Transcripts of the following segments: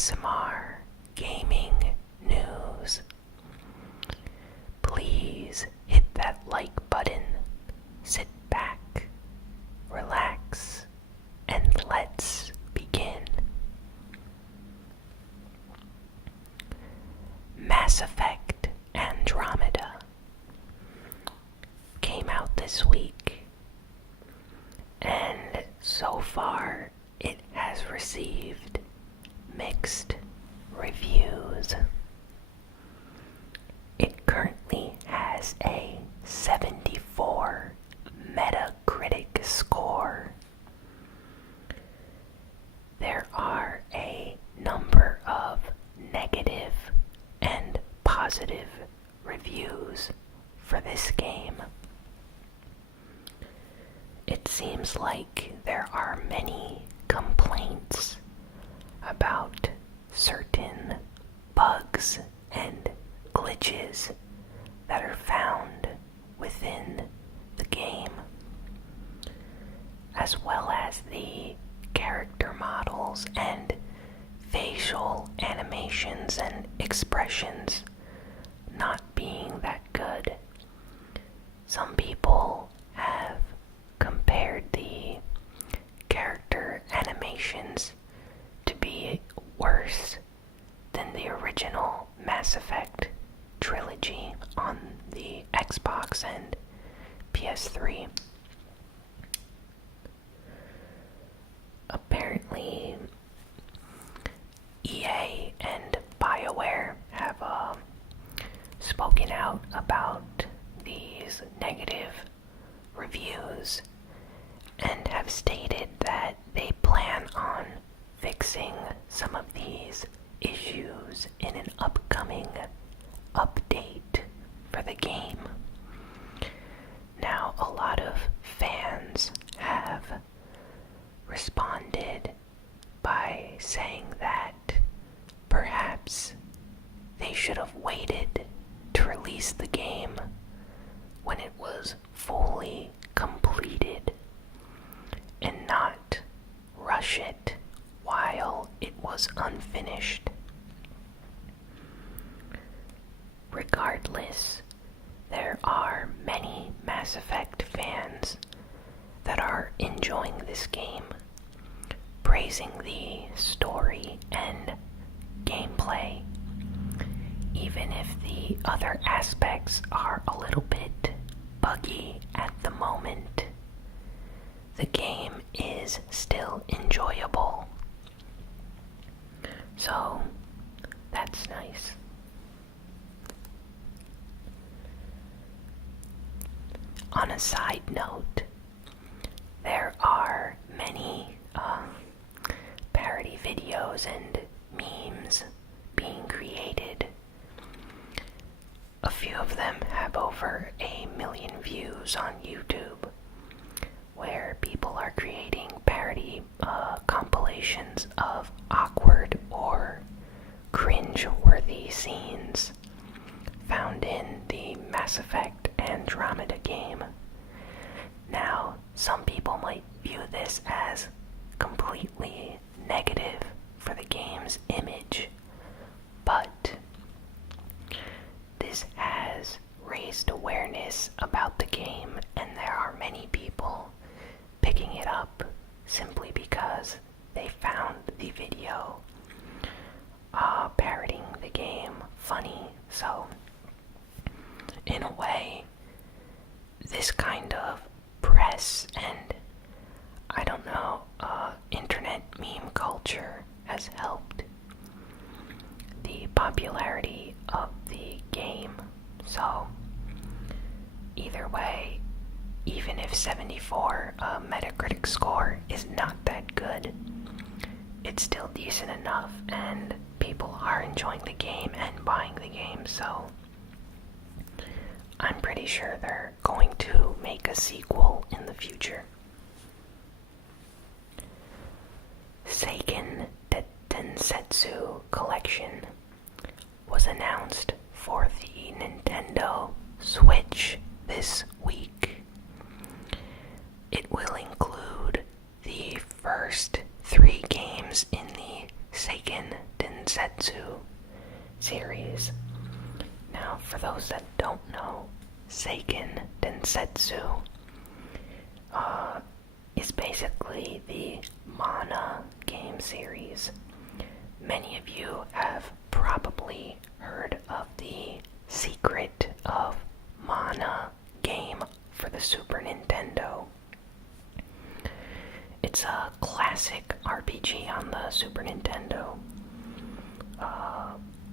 ASMR gaming news. Please hit that like button, sit back, relax, and let's begin. Mass Effect Andromeda came out this week, and so far it has received mixed reviews. It currently has a 74 Metacritic score. There are a number of negative and positive reviews for this game. It seems like there are many complaints about certain bugs and glitches that are found within the game, as well as the character models and facial animations and expressions not being that good. Some people have compared the character animations to be worse than the original Mass Effect trilogy on the Xbox and PS3. Apparently, EA and BioWare have spoken out about these negative reviews and have stated that they plan on fixing some of these issues in an upcoming update for the game. Now, a lot of fans have responded by saying that perhaps they should have waited to release the game when it was fully completed and not rush it while it was unfinished. Regardless, there are many Mass Effect fans that are enjoying this game, praising the story and gameplay, even if the other aspects are a little bit buggy at the moment. The game is still enjoyable, so that's nice. On a side note, there are many parody videos and memes being created. A few of them have over 1 million views on YouTube, where people are creating parody compilations of awkward or cringe-worthy scenes found in the Mass Effect Andromeda game. Now, some people might view this as completely negative for the game's image, but this has raised awareness about the game, and there are many people picking it up simply because they found the video parodying the game funny. So, in a way, this kind of press and, I don't know, internet meme culture has helped the popularity of the game. So, either way, even if 74 Metacritic score is not that good, it's still decent enough, and people are enjoying the game and buying the game, so I'm pretty sure they're going to make a sequel in the future. Seiken Densetsu Collection was announced for the Nintendo Switch this week. It will include the first 3 games in the Seiken Densetsu Densetsu series. Now, for those that don't know, Seiken Densetsu is basically the Mana game series. Many of you have probably heard of the Secret of Mana game for the Super Nintendo. It's a classic RPG on the Super Nintendo.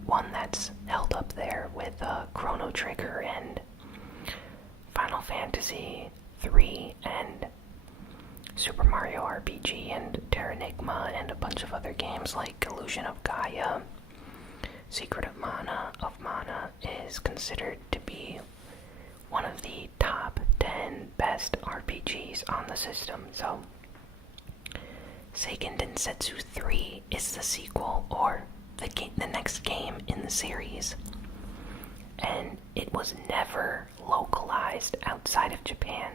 One that's held up there with Chrono Trigger and Final Fantasy III and Super Mario RPG and Terranigma and a bunch of other games like Illusion of Gaia. Secret of Mana is considered to be one of the top 10 best RPGs on the system. So Seiken Densetsu 3 is the sequel, or the next game in the series, and it was never localized outside of Japan.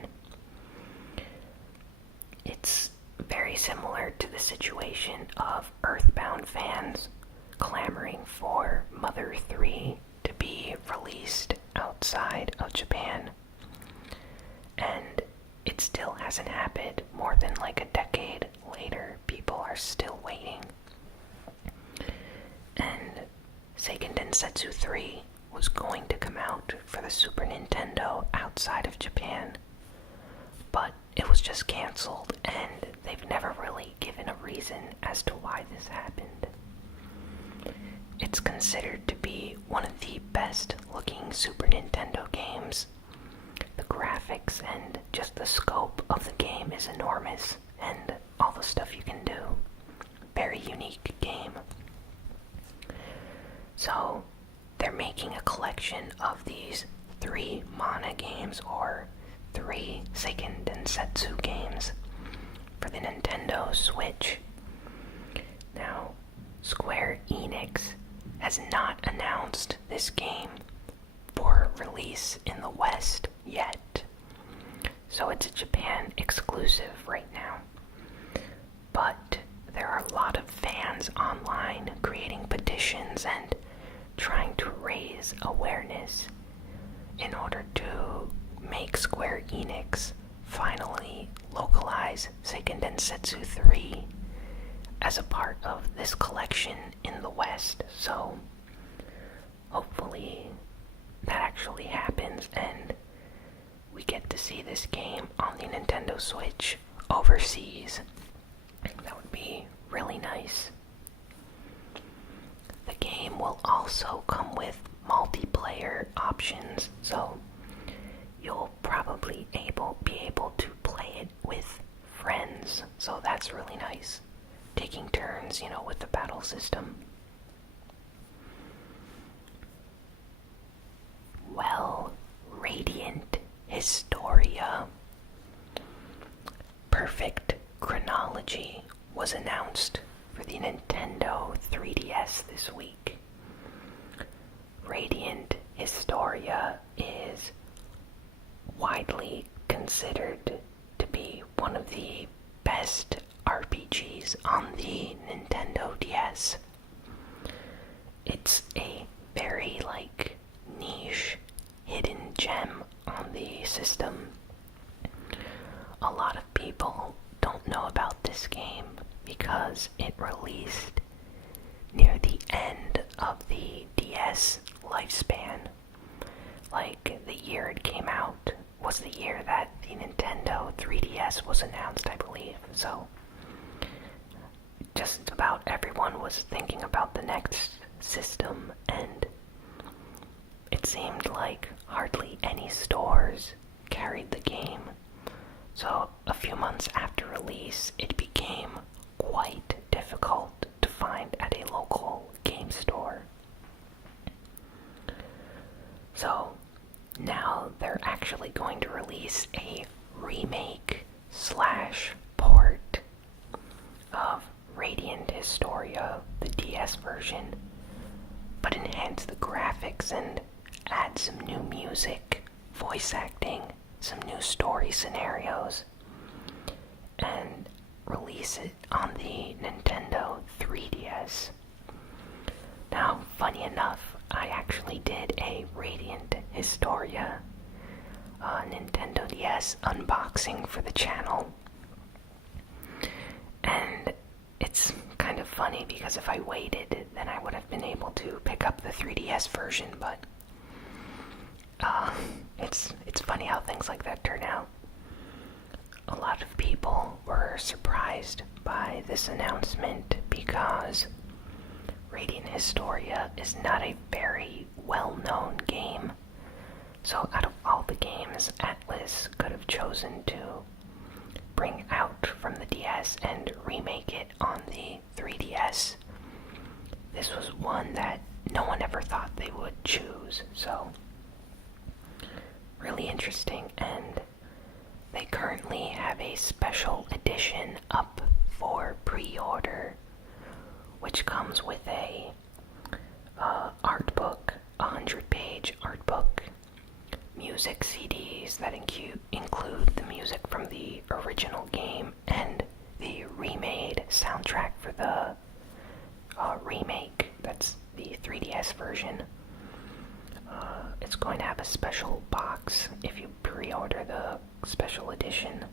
It's very similar to the situation of Earthbound fans clamoring for Mother 3 to be released outside of Japan, and it still hasn't happened. More than like a decade later, people are still waiting. And Seiken Densetsu 3 was going to come out for the Super Nintendo outside of Japan, but it was just canceled, and they've never really given a reason as to why this happened. It's considered to be one of the best looking Super Nintendo games. The graphics and just the scope of the game is enormous, and all the stuff you can do. Very unique game. So, they're making a collection of these 3 Mana games, or 3 Seiken Densetsu games, for the Nintendo Switch. Now, Square Enix has not announced this game for release in the West yet, so it's a Japan exclusive right now. But there are a lot of fans online creating petitions and trying to raise awareness in order to make Square Enix finally localize Seiken Densetsu 3 as a part of this collection in the West. So hopefully that actually happens and we get to see this game on the Nintendo Switch overseas. That would be really nice. The game will also come with multiplayer options, so you'll probably be able to play it with friends, so that's really nice. Taking turns, with the battle system. Well, Radiant Historia. Perfect Chronology was announced for the Nintendo 3DS this week. Radiant Historia is widely considered to be one of the best RPGs on the Nintendo DS. It's a very niche hidden gem on the system. A lot of people don't know about this game because it released near the end of the DS lifespan. The year it came out was the year that the Nintendo 3DS was announced, I believe. So just about everyone was thinking about the next system, and it seemed like hardly any stores carried the game. So a few months after release, it became quite difficult to find at a local game store. So now they're actually going to release a remake / port of Radiant Historia, the DS version, but enhance the graphics and add some new music, voice acting, some new story scenarios, and release it on the Nintendo 3DS. recently did a Radiant Historia Nintendo DS unboxing for the channel. And it's kind of funny because if I waited, then I would have been able to pick up the 3DS version, but it's funny how things like that turn out. A lot of people were surprised by this announcement because Radiant Historia is not a very well-known game. So out of all the games Atlas could have chosen to bring out from the DS and remake it on the 3DS, this was one that no one ever thought they would choose. So really interesting, and they currently have a special edition up for pre-order, which comes with a art book, a 100-page art book, music CDs that include the music from the original game and the remade soundtrack for the remake. That's the 3DS version. It's going to have a special box if you pre-order the special edition,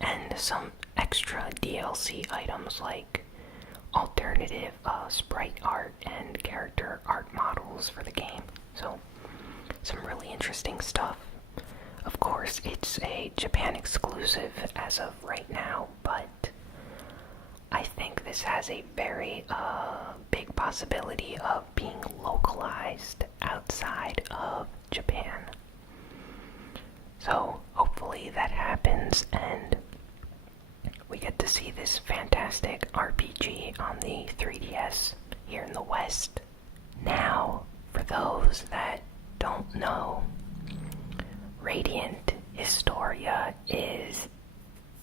and some extra DLC items like alternative sprite art and character art models for the game. So some really interesting stuff. Of course, it's a Japan exclusive as of right now, but I think this has a very big possibility of being localized outside of Japan. So hopefully that happens and we get to see this fantastic RPG on the 3DS here in the West. Now, for those that don't know, Radiant Historia is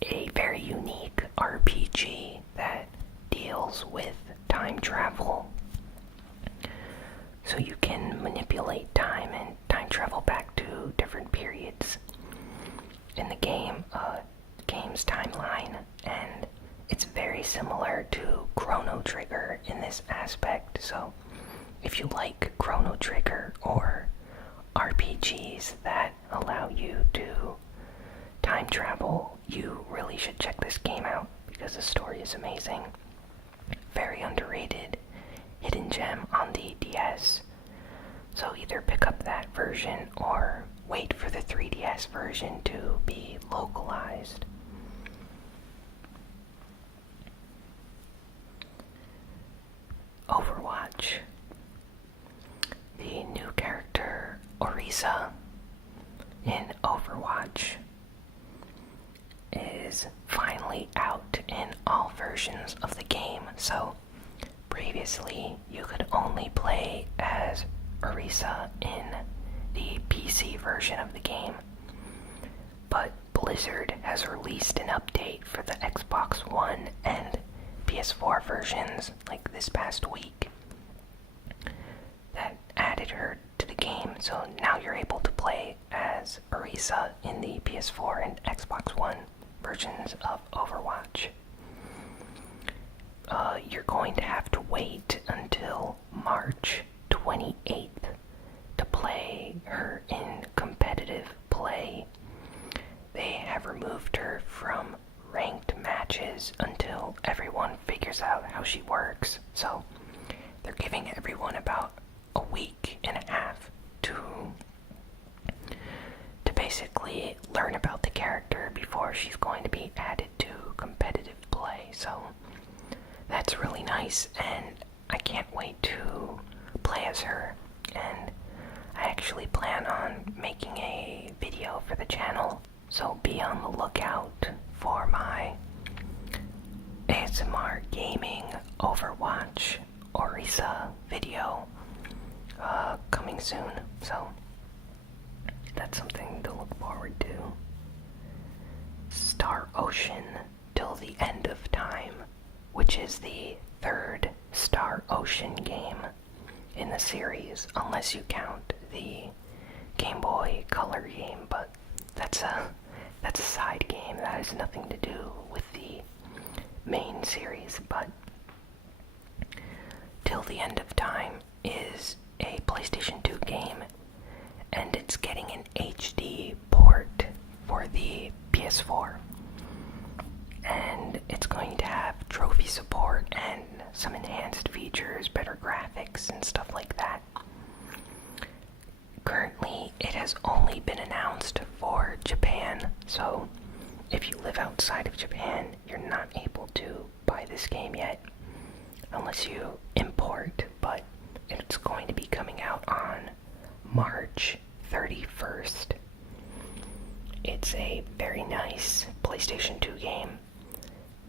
a very unique RPG that deals with time travel. So you can manipulate time and time travel back to different periods in the game's timeline, and it's very similar to Chrono Trigger in this aspect. So if you like Chrono Trigger or RPGs that allow you to time travel, you really should check this game out because the story is amazing. Very underrated hidden gem on the DS. So either pick up that version or wait for the 3DS version to be localized. Overwatch. The new character Orisa in Overwatch is finally out in all versions of the game. So previously you could only play as Orisa in the PC version of the game, but Blizzard has released an update for the Xbox One and PS4 versions like this past week that added her to the game. So now you're able to play as Orisa in the PS4 and Xbox One versions of Overwatch. You're going to have to wait until March 28th to play her in competitive play. They have removed her from ranked matches until everyone figures out how she works. So they're giving everyone about a week and a half to basically learn about the character before she's going to be added to competitive play. So that's really nice, and I can't wait to play as her. And I actually plan on making a video for the channel, so be on the lookout for my ASMR gaming Overwatch Orisa video coming soon. So that's something to look forward to. Star Ocean Till the End of Time, which is the third Star Ocean game in the series, unless you count the Game Boy Color game, but that's a side game that has nothing to do with the main series. But Till the End of Time is a PlayStation 2 game, and it's getting an HD port for the PS4. And it's going to have trophy support and some enhanced features, better graphics, and stuff like that. Currently, it has only been announced for Japan, so if you live outside of Japan, you're not able to buy this game yet, unless you import, but it's going to be coming out on March 31st. It's a very nice PlayStation 2 game,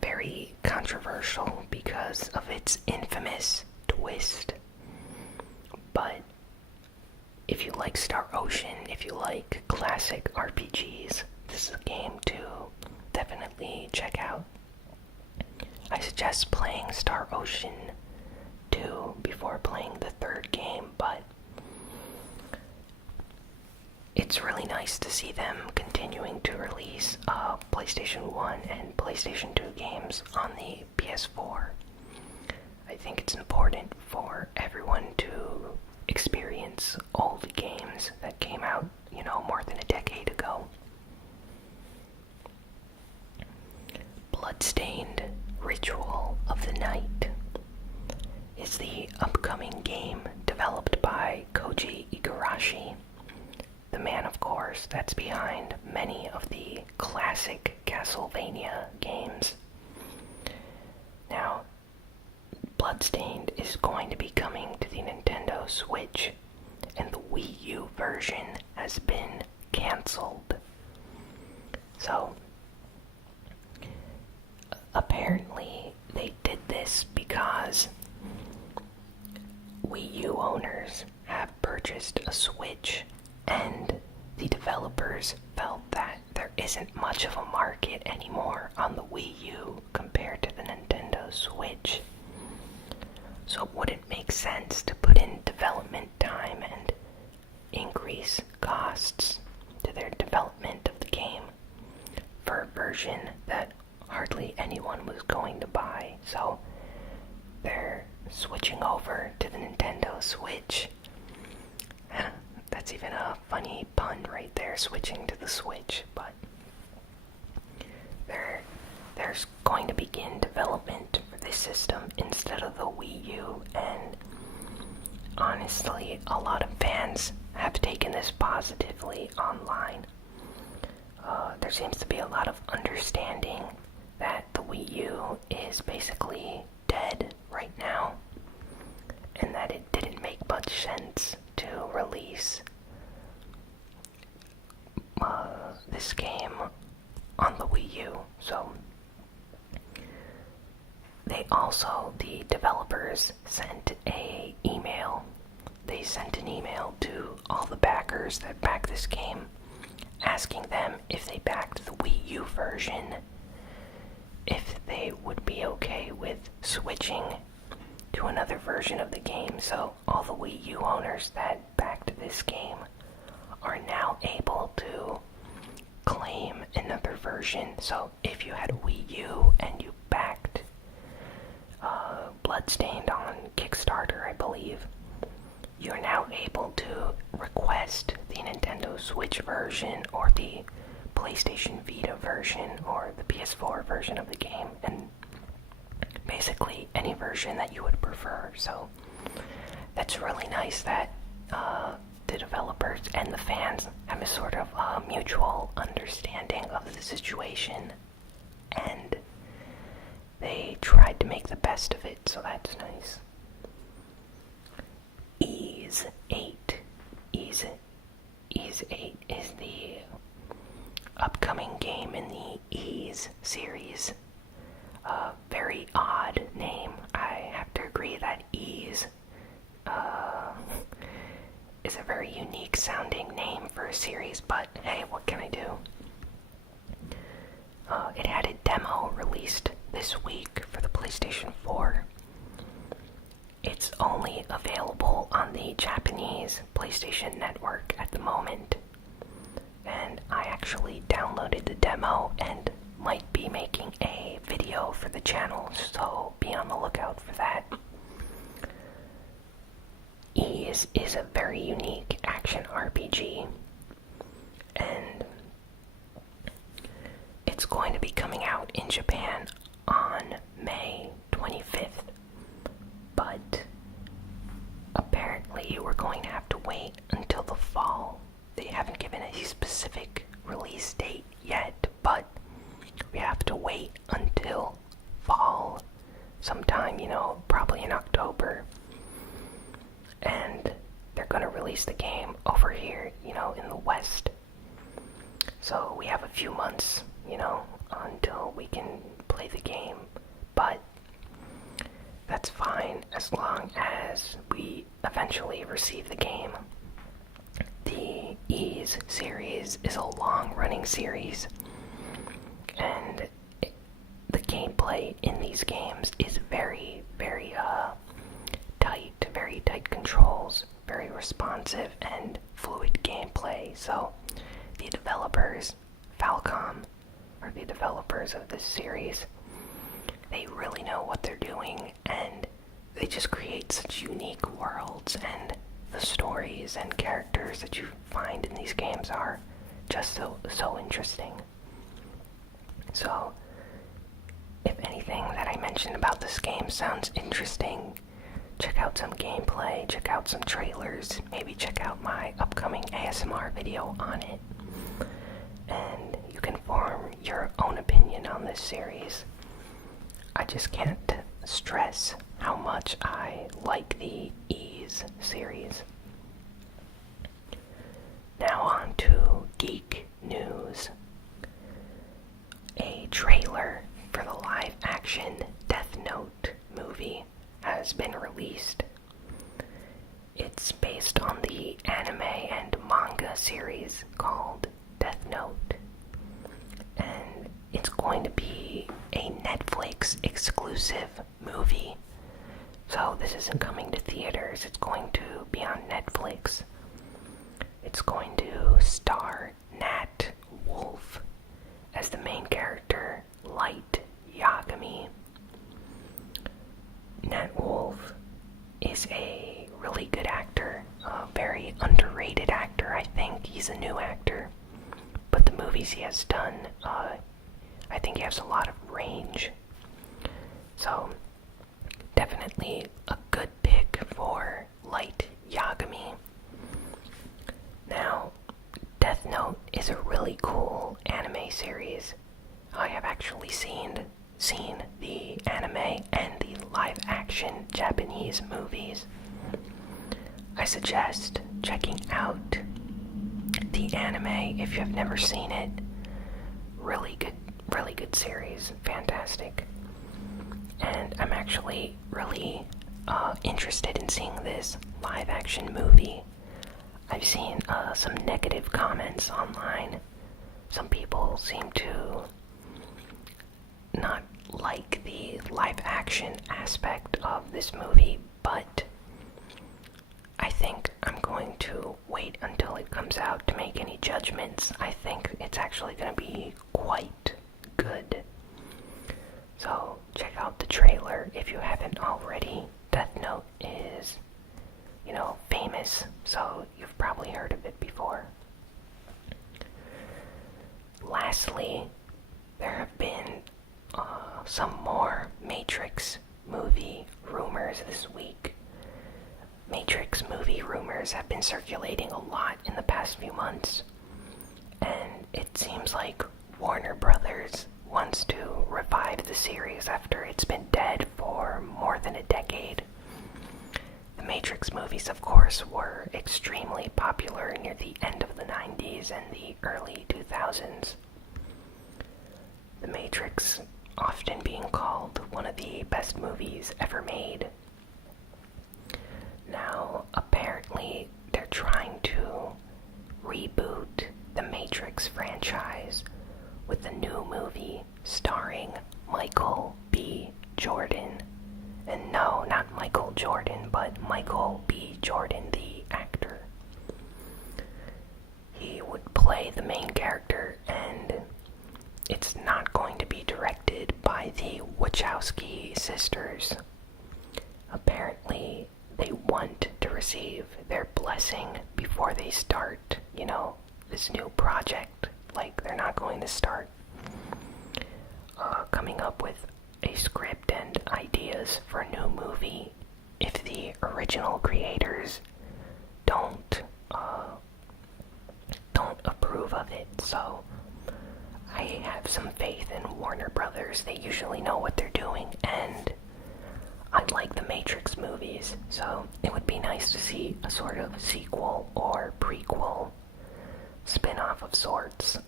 very controversial because of its infamous twist, but if you like Star Ocean, if you like classic RPGs, this is a game to definitely check out. I suggest playing Star Ocean 2 before playing the third game, but it's really nice to see them continuing to release PlayStation 1 and PlayStation 2 games on the PS4. I think it's important for everyone to experience all the games that came out, more than a decade ago. Bloodstained Ritual of the Night is the upcoming game developed by Koji Igarashi, the man, of course, that's behind many of the classic Castlevania games. Now, Bloodstained is going to be coming to the Nintendo Switch, and the Wii U version has been cancelled. So, apparently they did this because Wii U owners have purchased a Switch, and the developers felt that there isn't much of a market anymore on the Wii U compared to the Nintendo Switch. So it wouldn't make sense to put in development time and increase costs to their development of the game for a version that hardly anyone was going to buy. So they're switching over to the Nintendo Switch. That's even a funny pun right there, switching to the Switch, but there's going to begin development for this system instead of the Wii U, and honestly, a lot of fans have taken this positively online. There seems to be a lot of understanding that the Wii U is basically dead right now, and that it didn't make much sense to release this game on the Wii U. So the developers sent an email to all the backers that back this game, asking them if they backed the Wii U version, if they would be okay with switching to another version of the game. So all the Wii U owners that backed this game are now able to claim another version. So if you had a Wii U and you backed Bloodstained on Kickstarter, I believe, you're now able to request the Nintendo Switch version or the PlayStation Vita version or the PS4 version of the game, and basically any version that you would prefer. So that's really nice that the developers and the fans have a sort of mutual understanding of the situation, and they tried to make the best of it, so that's nice. Ys 8 is the upcoming game in the Ys series. Very odd name. I have to agree that Ys is a very unique sounding name for a series, but hey, what can I do? It had a demo released this week for the PlayStation 4. It's only available on the Japanese PlayStation Network at the moment, and I actually downloaded the demo and might be making a video for the channel, so be on the lookout for that. this is a very unique action RPG, and it's going to be coming out in Japan on May 25th, but apparently we're going to have to wait until the fall. They haven't given a specific release date yet, but we have to wait until fall sometime, probably in October. And they're going to release the game over here, in the West. So we have a few months, until we can play the game. But that's fine as long as we eventually receive the game. The Ys series is a long-running series, and the gameplay in these games is very, very tight controls, very responsive and fluid gameplay. So the developers, Falcom, are the developers of this series. They really know what they're doing, and they just create such unique worlds, and the stories and characters that you find in these games are just so interesting. So, if anything that I mentioned about this game sounds interesting, check out some gameplay, check out some trailers, maybe check out my upcoming ASMR video on it, and you can form your own opinion on this series. I just can't stress how much I like the Ys series. Now on to geek news. A trailer for the live-action Death Note movie has been released. It's based on the anime and manga series called Death Note, and it's going to be a Netflix exclusive movie. So this isn't coming to theaters, it's going to be on Netflix. It's going to star Nat Wolff as the main character, Light Yagami. Nat Wolff is a really good actor, a very underrated actor. I think he's a new actor, but the movies he has done, I think he has a lot of range. So, definitely a good pick for Light Yagami. Now, Death Note is a really cool anime series. I have actually seen the anime and the live-action Japanese movies. I suggest checking out the anime if you have never seen it. Really good series, fantastic. And I'm actually really interested in seeing this live-action movie. I've seen some negative comments online. Some people seem to not like the live-action aspect of this movie, but I think I'm going to wait until it comes out to make any judgments. I think it's actually going to be quite good. So check out the trailer if you haven't already. Death Note is, famous, so you've probably heard of it before. Lastly, there have been some more Matrix movie rumors this week. Matrix movie rumors have been circulating a lot in the past few months, and it seems like Warner Brothers wants to revive the series after it's been dead for more than a decade. The Matrix movies, of course, were extremely popular near the end of the 90s and the early 2000s. The Matrix often being called one of the best movies ever made. Now, apparently, they're trying to reboot the Matrix franchise with a new movie starring Michael B. Jordan. And no, not Michael Jordan, but Michael B. Jordan, the actor. He would play the main character, and it's not going to be directed by the Wachowski sisters. Apparently, they want to receive their blessing before they start, this new project. Like, they're not going to start coming up with a script and ideas for a new movie if the original creators don't approve of it. So I have some faith in Warner Brothers. They usually know what they're doing, and I like the Matrix movies, so it would be nice to see a sort of sequel or prequel spin-off of sorts.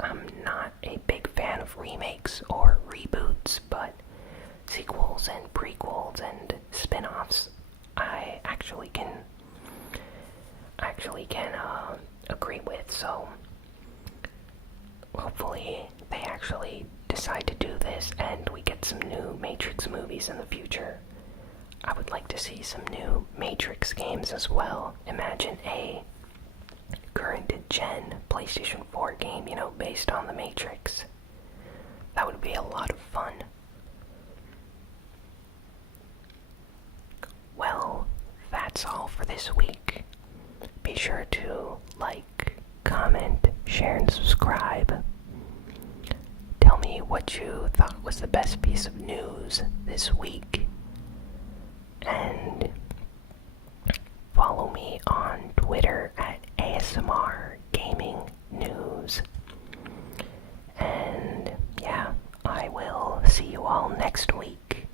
I'm not a big fan of remakes or reboots, but sequels and prequels and spin-offs I actually can agree with. So hopefully they actually decide to do this and we get some new Matrix movies in the future. I would like to see some new Matrix games as well. Imagine a current-gen PlayStation 4 game, based on the Matrix. That would be a lot of fun. Well, that's all for this week. Be sure to like, comment, share, and subscribe. Tell me what you thought was the best piece of news this week. And follow me on Twitter at ASMR Gaming News. And yeah, I will see you all next week.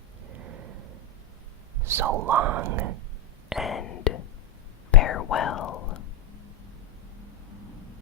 So long.